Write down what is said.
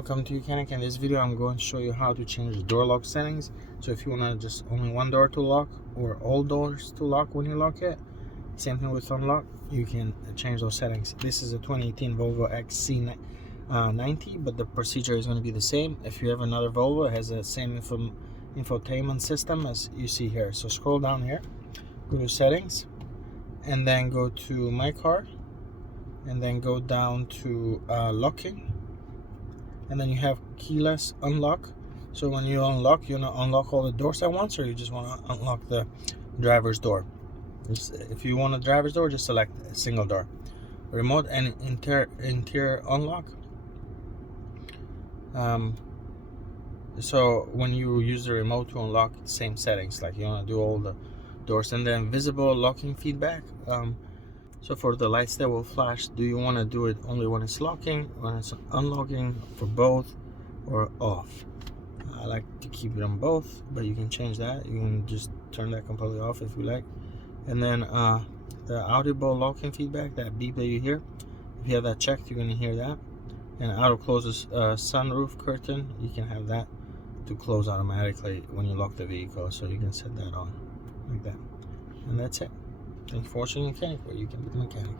Welcome to Mechanic. In this video I'm going to show you how to change the door lock settings. So if you want to just only one door to lock or all doors to lock when you lock it, same thing with unlock, you can change those settings. This is a 2018 Volvo XC90, but the procedure is going to be the same. If you have another Volvo, it has the same infotainment system as you see here. So scroll down here, go to settings, and then go to my car, and then go down to locking, and then you have keyless unlock. So when you unlock, you want to unlock all the doors at once, or you just want to unlock the driver's door. If you want a driver's door, just select a single door. Remote and interior unlock. So when you use the remote to unlock, same settings, like you want to do all the doors. And then visible locking feedback. So for the lights that will flash, do you want to do it only when it's locking, when it's unlocking, for both, or off? I like to keep it on both, but you can change that. You can just turn that completely off if you like. And then the audible locking feedback, that beep that you hear, if you have that checked, you're going to hear that. And auto closes sunroof curtain, you can have that to close automatically when you lock the vehicle, so you can set that on like that. And that's it. Thanks for watching Mechanic, where you can be the mechanic.